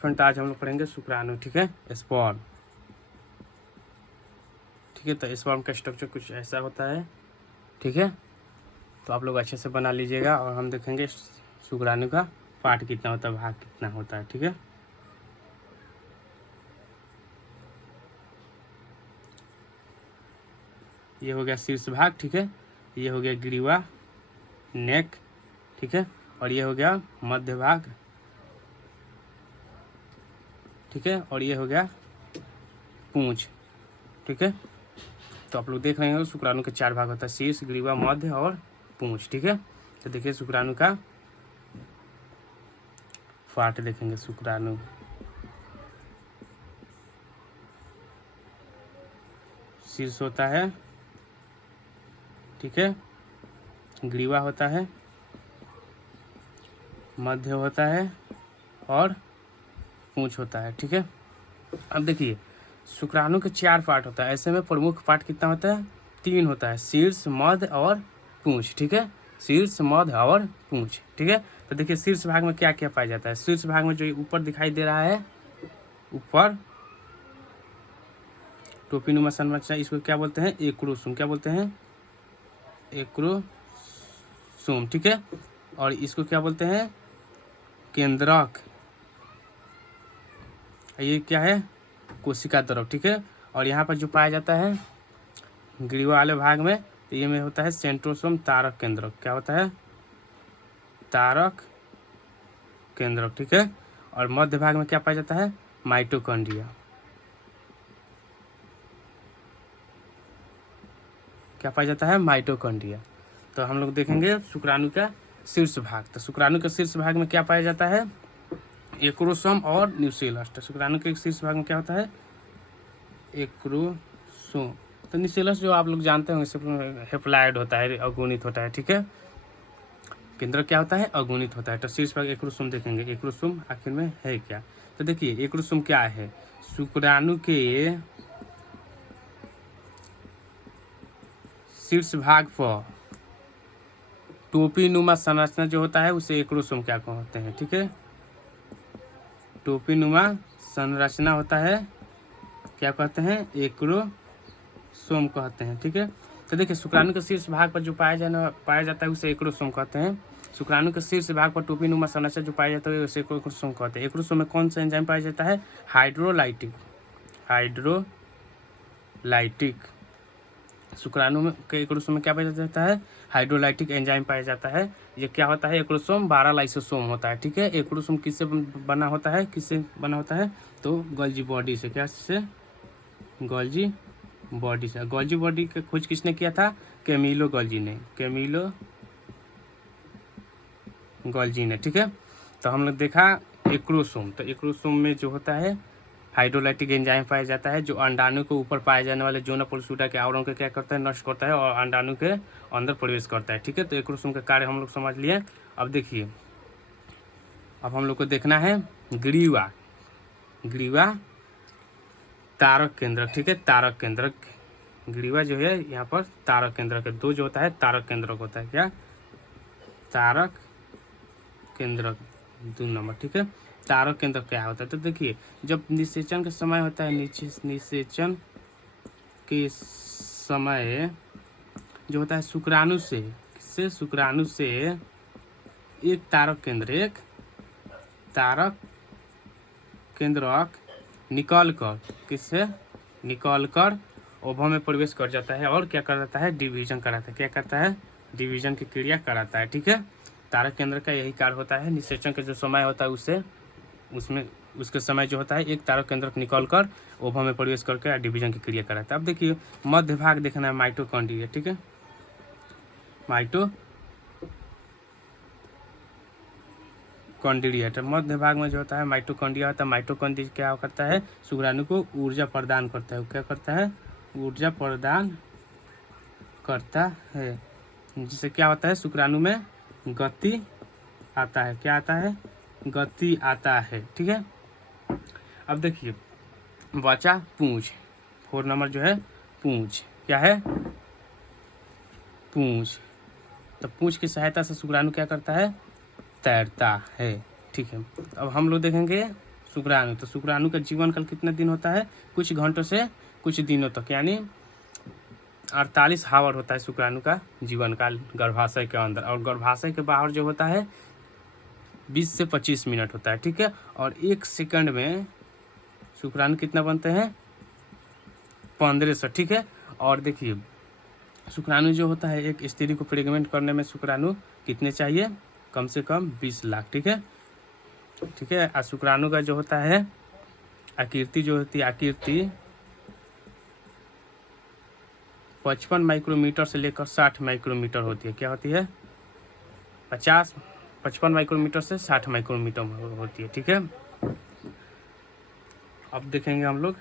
Friend आज हम लोग पढ़ेंगे शुक्राणु, ठीक है, स्पर्म। ठीक है, तो स्पर्म का स्ट्रक्चर कुछ ऐसा होता है, ठीक है। तो आप लोग अच्छे से बना लीजिएगा और हम देखेंगे शुक्राणु का पार्ट कितना होता है, भाग कितना होता है, ठीक है। ये हो गया शीर्ष भाग, ठीक है। ये हो गया ग्रीवा, नेक, ठीक है। और ये हो गया मध्य भाग, ठीक है। और ये हो गया पूंछ, ठीक है। तो आप लोग देख रहे हैं शुक्राणु के 4 भाग होता है, शीर्ष, ग्रीवा, मध्य और पूंछ, ठीक है। तो देखिए शुक्राणु का पार्ट देखेंगे। शुक्राणु शीर्ष होता है, ठीक है। ग्रीवा होता है, मध्य होता है और पूंछ होता है, ठीक है। अब देखिए शुक्राणु के 4 पार्ट होता है, ऐसे में प्रमुख पार्ट कितना होता है, 3 होता है, शीर्ष, मध्य और पूंछ, ठीक है। शीर्ष, मध्य और पूंछ, ठीक है। तो देखिए शीर्ष भाग में क्या क्या पाया जाता है। शीर्ष भाग में जो ऊपर दिखाई दे रहा है, ऊपर टोपीनुमा संरचना, इसको क्या बोलते हैं, एक्रोसोम। क्या बोलते हैं, एक्रोसोम, ठीक है। और इसको क्या बोलते हैं, केंद्रक। ये क्या है, कोशिका द्रव, ठीक है। और यहाँ पर जो पाया जाता है ग्रीवा वाले भाग में, तो ये में होता है सेंट्रोसोम तारक केंद्रक। क्या होता है, तारक केंद्रक, ठीक है। और मध्य भाग में क्या पाया जाता है, माइटोकॉन्ड्रिया। क्या पाया जाता है, माइटोकॉन्ड्रिया। तो हम लोग देखेंगे शुक्राणु का शीर्ष भाग। तो शुक्राणु के शीर्ष भाग में क्या पाया जाता है, एक्रोसोम और न्यूक्लियस। तो शुक्राणु के शीर्ष भाग में क्या होता है, एक्रोसोम। तो न्यूक्लियस जो आप लोग जानते होंगे हेप्लॉइड होता है, अगुणित होता है, ठीक है। केंद्र क्या होता है, अगुणित होता है। तो शीर्ष भाग एक्रोसोम देखेंगे, एक्रोसोम आखिर में है क्या। तो देखिए एक्रोसोम क्या है, शुक्राणु के शीर्ष भाग पर टोपीनुमा संरचना जो होता है उसे एक्रोसोम क्या कहते हैं, ठीक है। टोपीनुमा संरचना होता है, क्या कहते हैं, एक्रोसोम कहते हैं, ठीक है। तो देखिए शुक्राणु के शीर्ष भाग पर जो पाया जाता है उसे एक्रोसोम कहते हैं। शुक्राणु के शीर्ष भाग पर टोपीनुमा संरचना जो पाया जाता है उसे एक्रोसोम कहते हैं। एक्रोसोम में कौन सा एंजाइम पाया जाता है, हाइड्रोलाइटिक। शुक्राणु में के एक्रोसोम में क्या पाया जाता है, हाइड्रोलाइटिक एंजाइम पाया जाता है। ये क्या होता है, एक्रोसोम 12 लाइसोसोम होता है, ठीक है। एक्रोसोम किससे बना होता है, तो गोल्जी बॉडी से। क्या से, गोल्जी बॉडी से। गोल्जी बॉडी की खोज किसने किया था, कैमिलो गोल्जी ने, ठीक है। तो हम लोग देखा एक्रोसोम। तो एक्रोसोम में जो होता है हाइड्रोलाइटिक एंजाइम पाया जाता है, जो अंडाणु के ऊपर पाए जाने वाले जोना पोलसूटा के आवरण को क्या करता है, नष्ट करता है और अंडाणु के अंदर प्रवेश करता है, ठीक है। तो एक्रोसोम का कार्य हम लोग समझ लिए। अब देखिए अब हम लोग को देखना है ग्रीवा तारक केंद्रक, ठीक है। तारक केंद्रक, ग्रीवा जो है यहाँ पर तारक केंद्रक है, 2 जो होता है तारक केंद्रक होता है। क्या, तारक केंद्रक 2 नंबर, ठीक है। तारक केंद्र क्या होता है, तो देखिए जब निषेचन का समय होता है, निषेचन के समय जो होता है शुक्राणु से एक तारक केंद्रक निकल कर ओभा में प्रवेश कर जाता है और क्या कराता है, डिवीजन कराता है। क्या करता है, डिवीजन की क्रिया कराता है, ठीक है। तारक केंद्र का यही कार्य होता है। निषेचन का जो समय होता है उसके समय जो होता है एक तारक केंद्रक निकल कर ओभा में प्रवेश करके डिवीजन की क्रिया कराता है। अब देखिए मध्य भाग देखना है, माइटोकॉन्ड्रिया, ठीक है। माइटोकॉन्ड्रिया, तो मध्य भाग में जो होता है माइटोकॉन्ड्रिया होता है। माइटोकॉन्ड्रिया क्या करता है, शुक्राणु को ऊर्जा प्रदान करता है। क्या करता है, ऊर्जा प्रदान करता है, जिससे क्या होता है, शुक्राणु में गति आता है। क्या आता है, गति आता है, ठीक है। अब देखिए बचा पूंछ, 4 नंबर जो है पूंछ। क्या है, पूंछ। तो पूंछ की सहायता से शुक्राणु क्या करता है, तैरता है, ठीक है। अब हम लोग देखेंगे शुक्राणु, तो शुक्राणु का जीवन काल कितना दिन होता है? कुछ घंटों से कुछ दिनों तक, यानी 48 हावर होता है शुक्राणु का जीवन काल गर्भाशय के अंदर, और गर्भाशय के बाहर जो होता है 20 से 25 मिनट होता है, ठीक है। और 1 सेकंड में शुक्राणु कितना बनते हैं? 1500, ठीक है। और देखिए शुक्राणु जो होता है, एक स्त्री को प्रेग्नेंट करने में शुक्राणु कितने चाहिए? कम से कम 20 लाख, ठीक है, ठीक है। और शुक्राणु का जो होता है आकृति जो होती है, आकृति 55 माइक्रोमीटर से लेकर 60 माइक्रोमीटर होती है। क्या होती है? 55 माइक्रोमीटर से 60 माइक्रोमीटर होती है, ठीक है। अब देखेंगे हम लोग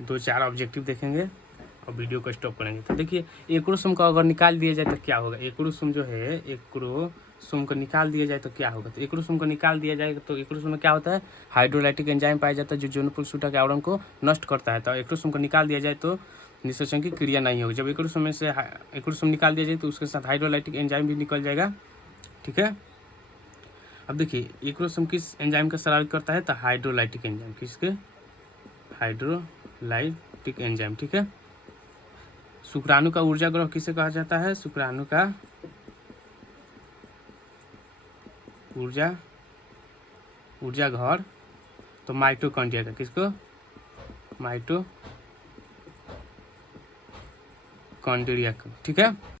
2-4 ऑब्जेक्टिव देखेंगे और वीडियो को स्टॉप करेंगे। तो देखिए एक्रोसोम का अगर निकाल दिया जाए तो क्या होगा? एक्रोसोम जो है, एक्रोसोम को निकाल दिया जाए तो क्या होगा? तो एक्रोसोम को निकाल दिया जाएगा तो एक्रोसोम में क्या होता है? हाइड्रोलाइटिक एंजाइम पाया जाता है जो जोनपुल के आवरण को नष्ट करता है। तो एक्रोसोम को निकाल दिया जाए तो निषेचन की क्रिया नहीं होगी। जब एक्रोसोम में से एक्रोसोम निकाल दिया जाए तो उसके साथ हाइड्रोलाइटिक एंजाइम भी निकल जाएगा, ठीक है। अब देखिए एक्रोसोम किस एंजाइम का स्राव करता है? तो हाइड्रोलाइटिक एंजाइम, किसके? हाइड्रोलाइटिक एंजाइम, ठीक है। शुक्राणु का ऊर्जा ग्रह किसे कहा जाता है? शुक्राणु का ऊर्जा घर तो माइटोकॉन्ड्रिया का, किसको? माइटोकॉन्ड्रिया को, ठीक है।